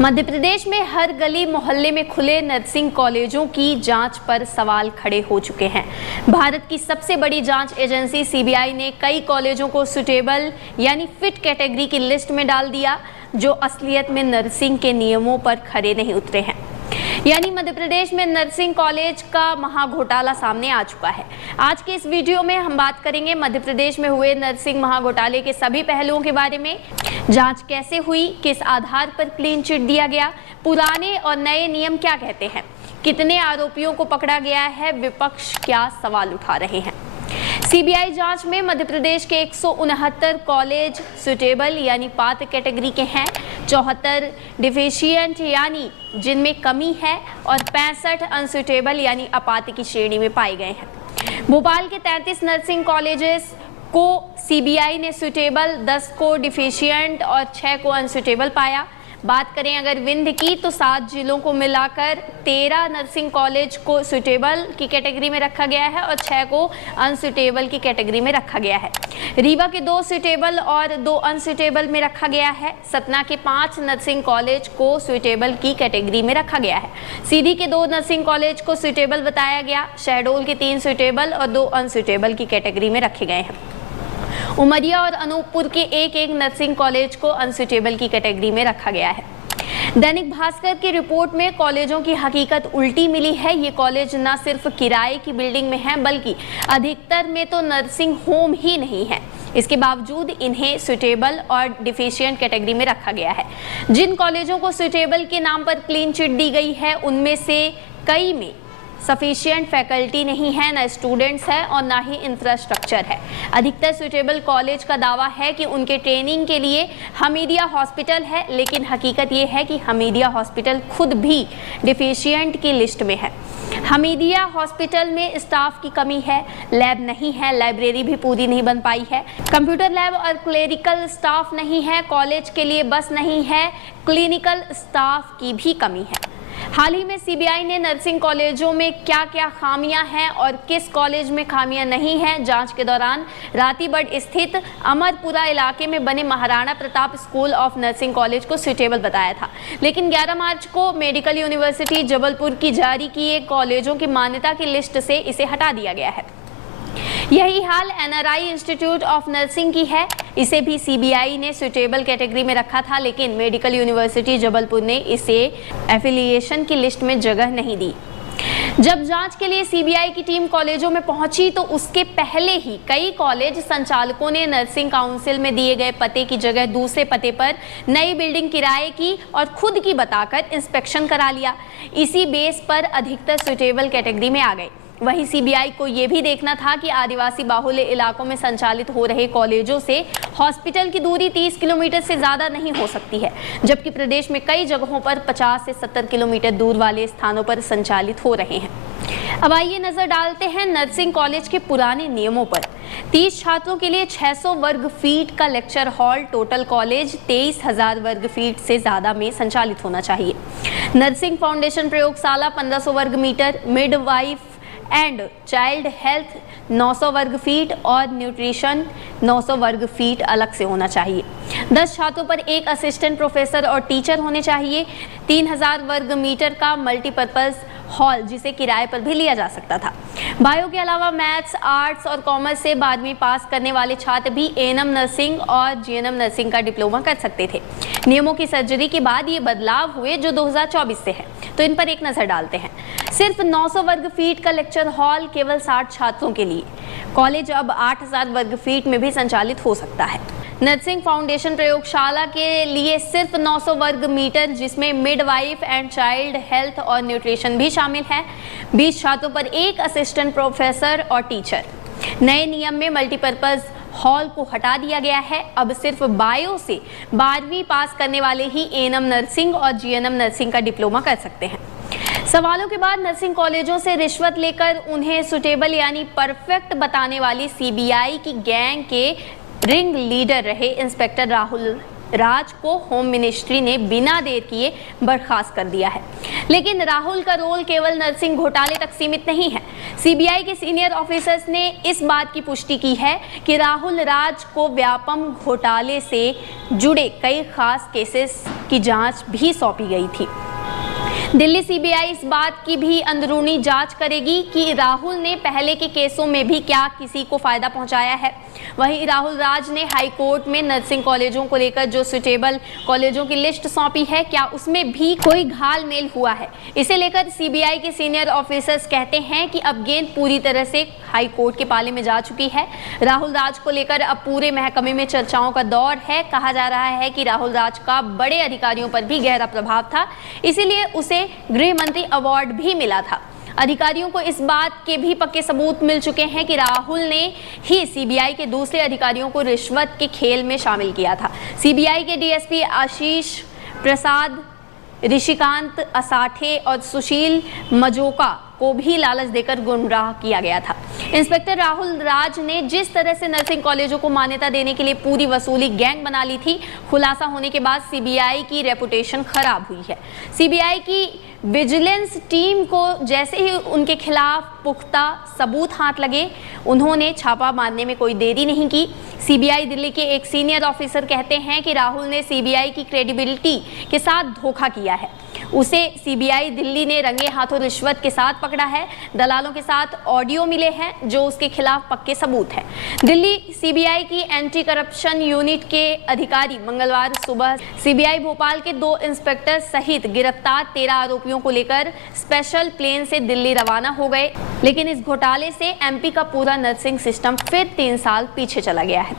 मध्य प्रदेश में हर गली मोहल्ले में खुले नर्सिंग कॉलेजों की जांच पर सवाल खड़े हो चुके हैं। भारत की सबसे बड़ी जांच एजेंसी सीबीआई ने कई कॉलेजों को सुटेबल यानी फिट कैटेगरी की लिस्ट में डाल दिया, जो असलियत में नर्सिंग के नियमों पर खरे नहीं उतरे हैं। यानी मध्य प्रदेश में नर्सिंग कॉलेज का महाघोटाला सामने आ चुका है। आज के इस वीडियो में हम बात करेंगे मध्य प्रदेश में हुए नर्सिंग महाघोटाले के सभी पहलुओं के बारे में। जांच कैसे हुई, किस आधार पर क्लीन चिट दिया गया, पुराने और नए नियम क्या कहते हैं, कितने आरोपियों को पकड़ा गया है, विपक्ष क्या सवाल उठा रहे हैं। सीबीआई जांच में मध्य प्रदेश के 169 कॉलेज सुटेबल यानी पात्र कैटेगरी के हैं, 74 डिफिशिएंट यानी जिनमें कमी है और 65 अनसुटेबल यानी अपात्र की श्रेणी में पाए गए हैं। भोपाल के 33 नर्सिंग कॉलेजेस को सीबीआई ने सुटेबल, 10 को डिफिशिएंट और 6 को अनसुटेबल पाया। बात करें अगर विंध्य की तो 7 जिलों को मिलाकर 13 नर्सिंग कॉलेज को सुटेबल की कैटेगरी में रखा गया है और 6 को अनसुटेबल की कैटेगरी में रखा गया है। रीवा के 2 सुटेबल और 2 अनसुटेबल में रखा गया है। सतना के 5 नर्सिंग कॉलेज को सुटेबल की कैटेगरी में रखा गया है। सीधी के 2 नर्सिंग कॉलेज को सुटेबल बताया गया। शहडोल के 3 सुटेबल और 2 अनसुटेबल की कैटेगरी में रखे गए हैं। उमरिया और अनूपपुर के एक नर्सिंग कॉलेज को अनसुटेबल की कैटेगरी में रखा गया है। दैनिक भास्कर की रिपोर्ट में कॉलेजों की हकीकत उल्टी मिली है। ये कॉलेज न सिर्फ किराए की बिल्डिंग में हैं, बल्कि अधिकतर में तो नर्सिंग होम ही नहीं है। इसके बावजूद इन्हें सुटेबल और डिफिशिएंट कैटेगरी में रखा गया है। जिन कॉलेजों को सुटेबल के नाम पर क्लीन चिट दी गई है, उनमें से कई में सफिशिएंट फैकल्टी नहीं है, न स्टूडेंट्स है और ना ही इंफ्रास्ट्रक्चर है। अधिकतर सुटेबल कॉलेज का दावा है कि उनके ट्रेनिंग के लिए हमीदिया हॉस्पिटल है, लेकिन हकीकत ये है कि हमीदिया हॉस्पिटल खुद भी डिफिशिएंट की लिस्ट में है। हमीदिया हॉस्पिटल में स्टाफ की कमी है, लैब नहीं है, लाइब्रेरी भी पूरी नहीं बन पाई है, कंप्यूटर लैब और क्लेरिकल स्टाफ नहीं है, कॉलेज के लिए बस नहीं है, क्लिनिकल स्टाफ की भी कमी है। हाल ही में सीबीआई ने नर्सिंग कॉलेजों में क्या क्या खामियां हैं और किस कॉलेज में खामियां नहीं हैं, जांच के दौरान रातीबड़ स्थित अमरपुरा इलाके में बने Maharana Pratap school of nursing college को सुटेबल बताया था। लेकिन 11 मार्च को मेडिकल यूनिवर्सिटी जबलपुर की जारी किए कॉलेजों की मान्यता की लिस्ट से इसे हटा दिया गया है। यही हाल एनआरआई इंस्टीट्यूट ऑफ नर्सिंग की है। इसे भी सीबीआई ने सुटेबल कैटेगरी में रखा था, लेकिन मेडिकल यूनिवर्सिटी जबलपुर ने इसे एफिलिएशन की लिस्ट में जगह नहीं दी। जब जांच के लिए सीबीआई की टीम कॉलेजों में पहुंची तो उसके पहले ही कई कॉलेज संचालकों ने नर्सिंग काउंसिल में दिए गए पते की जगह दूसरे पते पर नई बिल्डिंग किराए की और खुद की बताकर इंस्पेक्शन करा लिया। इसी बेस पर अधिकतर सुटेबल कैटेगरी में आ गए। वहीं सीबीआई को यह भी देखना था कि आदिवासी बाहुल्य इलाकों में संचालित हो रहे कॉलेजों से हॉस्पिटल की दूरी 30 किलोमीटर से ज़्यादा नहीं हो सकती है, जबकि प्रदेश में कई जगहों पर 50 से 70 किलोमीटर दूर वाले स्थानों पर संचालित हो रहे हैं। अब आइए नजर डालते हैं नर्सिंग कॉलेज के पुराने नियमों पर। 30 छात्रों के लिए 600 वर्ग फीट का लेक्चर हॉल, टोटल कॉलेज 23,000 वर्ग फीट से ज़्यादा में संचालित होना चाहिए। नर्सिंग फाउंडेशन प्रयोगशाला 1500 वर्ग metre, midwife and child health 900 वर्ग फीट और न्यूट्रिशन 900 वर्ग फीट अलग से होना चाहिए। 10 छात्रों पर एक असिस्टेंट प्रोफेसर और टीचर होने चाहिए। 3000 वर्ग मीटर का मल्टीपर्पज़ हॉल, जिसे किराए पर भी लिया जा सकता था। बायो के अलावा मैथ्स, आर्ट्स और कॉमर्स से 12वीं पास करने वाले छात्र भी एएनएम नर्सिंग और जीएनएम नर्सिंग का डिप्लोमा कर सकते थे। नियमों की सर्जरी के बाद ये बदलाव हुए जो 2024 से है, तो इन पर एक नज़र डालते हैं। सिर्फ 900 वर्ग फीट का लेक्चर हॉल केवल 60 छात्रों के लिए। कॉलेज अब 8000 वर्ग फीट में भी संचालित हो सकता है। नर्सिंग फाउंडेशन प्रयोगशाला के लिए सिर्फ 900 वर्ग मीटर, जिसमें मिडवाइफ एंड चाइल्ड हेल्थ और न्यूट्रिशन भी शामिल है। 20 छात्रों पर एक असिस्टेंट प्रोफेसर और टीचर। नए नियम में मल्टीपर्पज़ हॉल को हटा दिया गया है। अब सिर्फ बायो से 12वीं पास करने वाले ही एएनएम नर्सिंग और जीएनएम नर्सिंग का डिप्लोमा कर सकते हैं। सवालों के बाद नर्सिंग कॉलेजों से रिश्वत लेकर उन्हें सुटेबल यानी परफेक्ट बताने वाली सीबीआई की गैंग के रिंग लीडर रहे इंस्पेक्टर राहुल राज को होम मिनिस्ट्री ने बिना देर किए बर्खास्त कर दिया है। लेकिन राहुल का रोल केवल नर्सिंग घोटाले तक सीमित नहीं है। सीबीआई के सीनियर ऑफिसर्स ने इस बात की पुष्टि की है कि राहुल राज को व्यापम घोटाले से जुड़े कई खास केसेस की जांच भी सौंपी गई थी। दिल्ली सीबीआई इस बात की भी अंदरूनी जांच करेगी कि राहुल ने पहले के केसों में भी क्या किसी को फायदा पहुंचाया है। वहीं राहुल राज ने हाई कोर्ट में नर्सिंग कॉलेजों को लेकर जो सुटेबल कॉलेजों की लिस्ट सौंपी है, क्या उसमें भी कोई घालमेल हुआ है। इसे लेकर सीबीआई के सीनियर ऑफिसर्स कहते हैं कि अब गेंद पूरी तरह से हाई कोर्ट के पाले में जा चुकी है। राहुल राज को लेकर अब पूरे महकमे में चर्चाओं का दौर है। कहा जा रहा है कि राहुल राज का बड़े अधिकारियों पर भी गहरा प्रभाव था, इसीलिए उसे गृह मंत्री अवार्ड भी मिला था। अधिकारियों को इस बात के भी पक्के सबूत मिल चुके हैं कि राहुल ने ही सीबीआई के दूसरे अधिकारियों को रिश्वत के खेल में शामिल किया था। सीबीआई के डीएसपी आशीष प्रसाद, ऋषिकांत असाठे और सुशील मजोका को भी लालच देकर गुमराह किया गया था। इंस्पेक्टर राहुल राज ने जिस तरह से नर्सिंग कॉलेजों को मान्यता देने के लिए पूरी वसूली गैंग बना ली थी, खुलासा होने के बाद सीबीआई की रेपुटेशन खराब हुई है। सीबीआई की विजिलेंस टीम को जैसे ही उनके खिलाफ पुख्ता सबूत हाथ लगे, उन्होंने छापा मारने में कोई देरी नहीं की। सीबीआई दिल्ली के एक सीनियर ऑफिसर कहते हैं कि राहुल ने सीबीआई की क्रेडिबिलिटी के साथ धोखा किया है। उसे सीबीआई दिल्ली ने रंगे हाथों रिश्वत के साथ पकड़ा है। दलालों के साथ ऑडियो मिले हैं जो उसके खिलाफ पक्के सबूत हैं। दिल्ली सीबीआई की एंटी करप्शन यूनिट के अधिकारी मंगलवार सुबह सीबीआई भोपाल के 2 इंस्पेक्टर सहित गिरफ्तार 13 आरोपियों को लेकर स्पेशल प्लेन से दिल्ली रवाना हो गए। लेकिन इस घोटाले से एमपी का पूरा नर्सिंग सिस्टम फिर 3 साल पीछे चला गया है।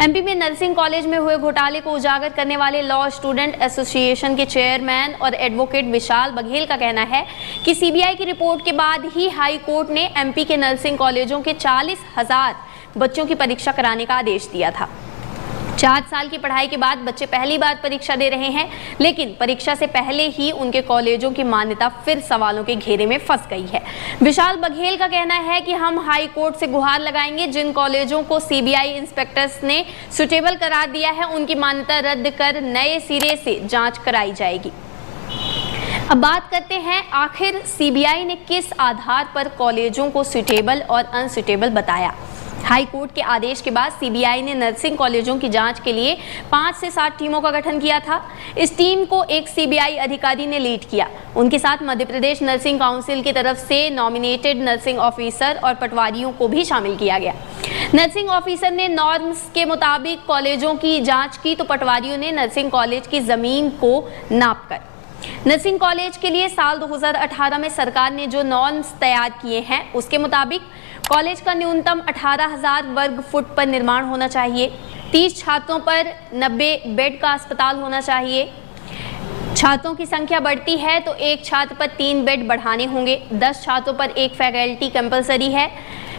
एमपी में नर्सिंग कॉलेज में हुए घोटाले को उजागर करने वाले लॉ स्टूडेंट एसोसिएशन के चेयरमैन और एडवोकेट विशाल बघेल का कहना है कि सीबीआई की रिपोर्ट के बाद ही हाई कोर्ट ने एमपी के नर्सिंग कॉलेजों के 40,000 बच्चों की परीक्षा कराने का आदेश दिया था। 4 साल की पढ़ाई के बाद बच्चे पहली बार परीक्षा दे रहे हैं, लेकिन परीक्षा से पहले ही उनके कॉलेजों की मान्यता फिर सवालों के घेरे में फंस गई है। विशाल बघेल का कहना है कि हम हाई कोर्ट से गुहार लगाएंगे। जिन कॉलेजों को सीबीआई इंस्पेक्टर्स ने सुटेबल करार दिया है, उनकी मान्यता रद्द कर नए सिरे से जांच कराई जाएगी। अब बात करते हैं, आखिर सीबीआई ने किस आधार पर कॉलेजों को सुटेबल और अनसुटेबल बताया। हाई कोर्ट के आदेश के बाद सीबीआई ने नर्सिंग कॉलेजों की जांच के लिए 5 से 7 टीमों का गठन किया था। इस टीम को एक सीबीआई अधिकारी ने लीड किया। उनके साथ मध्य प्रदेश नर्सिंग काउंसिल की तरफ से नॉमिनेटेड नर्सिंग ऑफिसर और पटवारियों को भी शामिल किया गया। नर्सिंग ऑफिसर ने नॉर्म्स के मुताबिक कॉलेजों की जाँच की, तो पटवारियों ने नर्सिंग कॉलेज की जमीन को नापकर नर्सिंग कॉलेज के लिए साल 2018 में सरकार ने जो नॉर्म्स तैयार किए हैं, उसके मुताबिक कॉलेज का न्यूनतम 18,000 वर्ग फुट पर निर्माण होना चाहिए। 30 छात्रों पर 90 बेड का अस्पताल होना चाहिए। छात्रों की संख्या बढ़ती है तो एक छात्र पर 3 बेड बढ़ाने होंगे। 10 छात्रों पर एक फैकल्टी कंपलसरी है।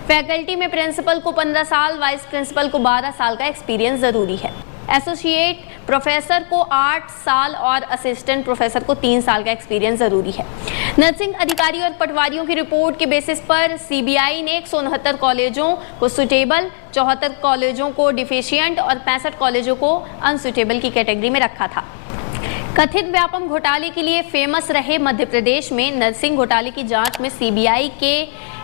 फैकल्टी में प्रिंसिपल को 15 साल, वाइस प्रिंसिपल को 12 साल का एक्सपीरियंस जरूरी है। एसोसिएट प्रोफेसर को 8 साल और असिस्टेंट प्रोफेसर को 3 साल का एक्सपीरियंस जरूरी है। नर्सिंग अधिकारी और पटवारियों की रिपोर्ट के बेसिस पर सीबीआई ने 169 कॉलेजों को सुटेबल, 74 कॉलेजों को डिफिशिएंट और 65 कॉलेजों को अनसुटेबल की कैटेगरी में रखा था। कथित व्यापम घोटाले के लिए फेमस रहे मध्य प्रदेश में नर्सिंग घोटाले की जांच में सीबीआई के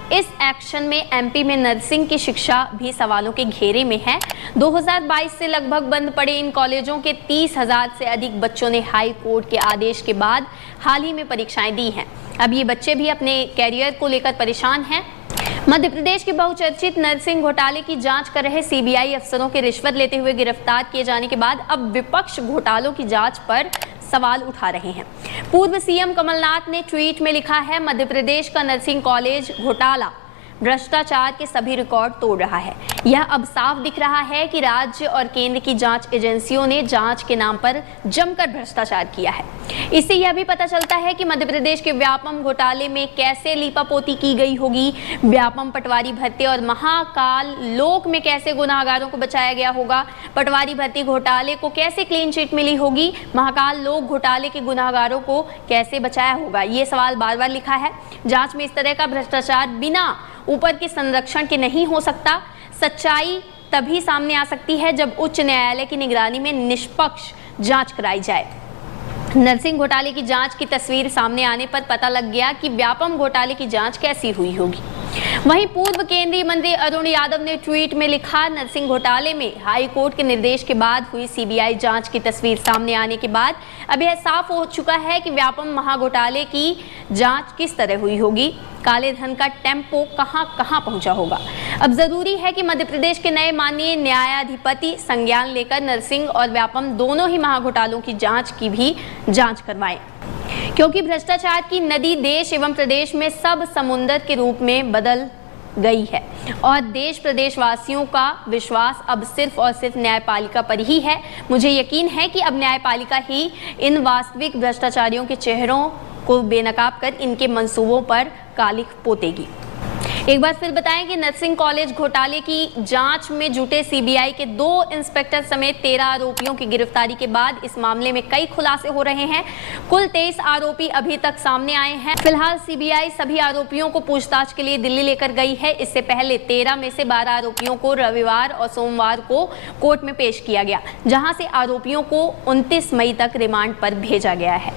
इस एक्शन में एमपी में नर्सिंग की शिक्षा भी सवालों के घेरे में है। 2022 से लगभग बंद पड़े इन कॉलेजों के 30,000 से अधिक बच्चों ने हाई कोर्ट के आदेश के बाद हाल ही में परीक्षाएं दी हैं। अब ये बच्चे भी अपने कैरियर को लेकर परेशान हैं। मध्य प्रदेश के बहुचर्चित नर्सिंग घोटाले की जांच कर रहे सीबीआई अफसरों के रिश्वत लेते हुए गिरफ्तार किए जाने के बाद अब विपक्ष घोटालों की जांच पर सवाल उठा रहे हैं। पूर्व सीएम कमलनाथ ने ट्वीट में लिखा है, मध्य प्रदेश का नर्सिंग कॉलेज घोटाला भ्रष्टाचार के सभी रिकॉर्ड तोड़ रहा है। यह अब साफ दिख रहा है कि राज्य और केंद्र की जांच एजेंसियों ने जांच के नाम पर जमकर भ्रष्टाचार किया है। इससे यह भी पता चलता है कि मध्य प्रदेश के व्यापम घोटाले में कैसे लीपापोती की गई होगी, व्यापम पटवारी भर्ती और महाकाल लोक में कैसे गुनाहगारों को बचाया गया होगा, पटवारी भर्ती घोटाले को कैसे क्लीन चिट मिली होगी, महाकाल लोक घोटाले के गुनाहगारों को कैसे बचाया होगा। ये सवाल बार बार लिखा है। जांच में इस तरह का भ्रष्टाचार बिना ऊपर के संरक्षण के नहीं हो सकता। सच्चाई तभी सामने आ सकती है जब उच्च न्यायालय की निगरानी में निष्पक्ष जांच कराई जाए। नरसिंह घोटाले की जांच की तस्वीर सामने आने पर पता लग गया कि व्यापम घोटाले की जांच कैसी हुई होगी। वहीं पूर्व केंद्रीय मंत्री अरुण यादव ने ट्वीट में लिखा, नरसिंह घोटाले में हाई कोर्ट के निर्देश के बाद हुई सीबीआई जांच की तस्वीर सामने आने के बाद अब यह साफ हो चुका है कि व्यापम महाघोटाले की जांच किस तरह हुई होगी, काले धन का टेम्पो कहां कहां पहुंचा होगा। अब जरूरी है कि मध्य प्रदेश के नए माननीय न्यायाधिपति संज्ञान लेकर नरसिंह और व्यापम दोनों ही महाघोटालों की जांच की भी जांच करवाएं, क्योंकि भ्रष्टाचार की नदी देश एवं प्रदेश में सब समुद्र के रूप में बदल गई है और देश प्रदेश वासियों का विश्वास अब सिर्फ और सिर्फ न्यायपालिका पर ही है। मुझे यकीन है कि अब न्यायपालिका ही इन वास्तविक भ्रष्टाचारियों के चेहरों को बेनकाब कर इनके मंसूबों पर कालिख पोतेगी। एक बार फिर बताएं कि नर्सिंग कॉलेज घोटाले की जांच में जुटे सीबीआई के 2 इंस्पेक्टर समेत 13 आरोपियों की गिरफ्तारी के बाद इस मामले में कई खुलासे हो रहे हैं। कुल 23 आरोपी अभी तक सामने आए हैं। फिलहाल सीबीआई सभी आरोपियों को पूछताछ के लिए दिल्ली लेकर गई है। इससे पहले 13 में से 12 आरोपियों को रविवार और सोमवार को कोर्ट में पेश किया गया, जहां से आरोपियों को 29 मई तक रिमांड पर भेजा गया है।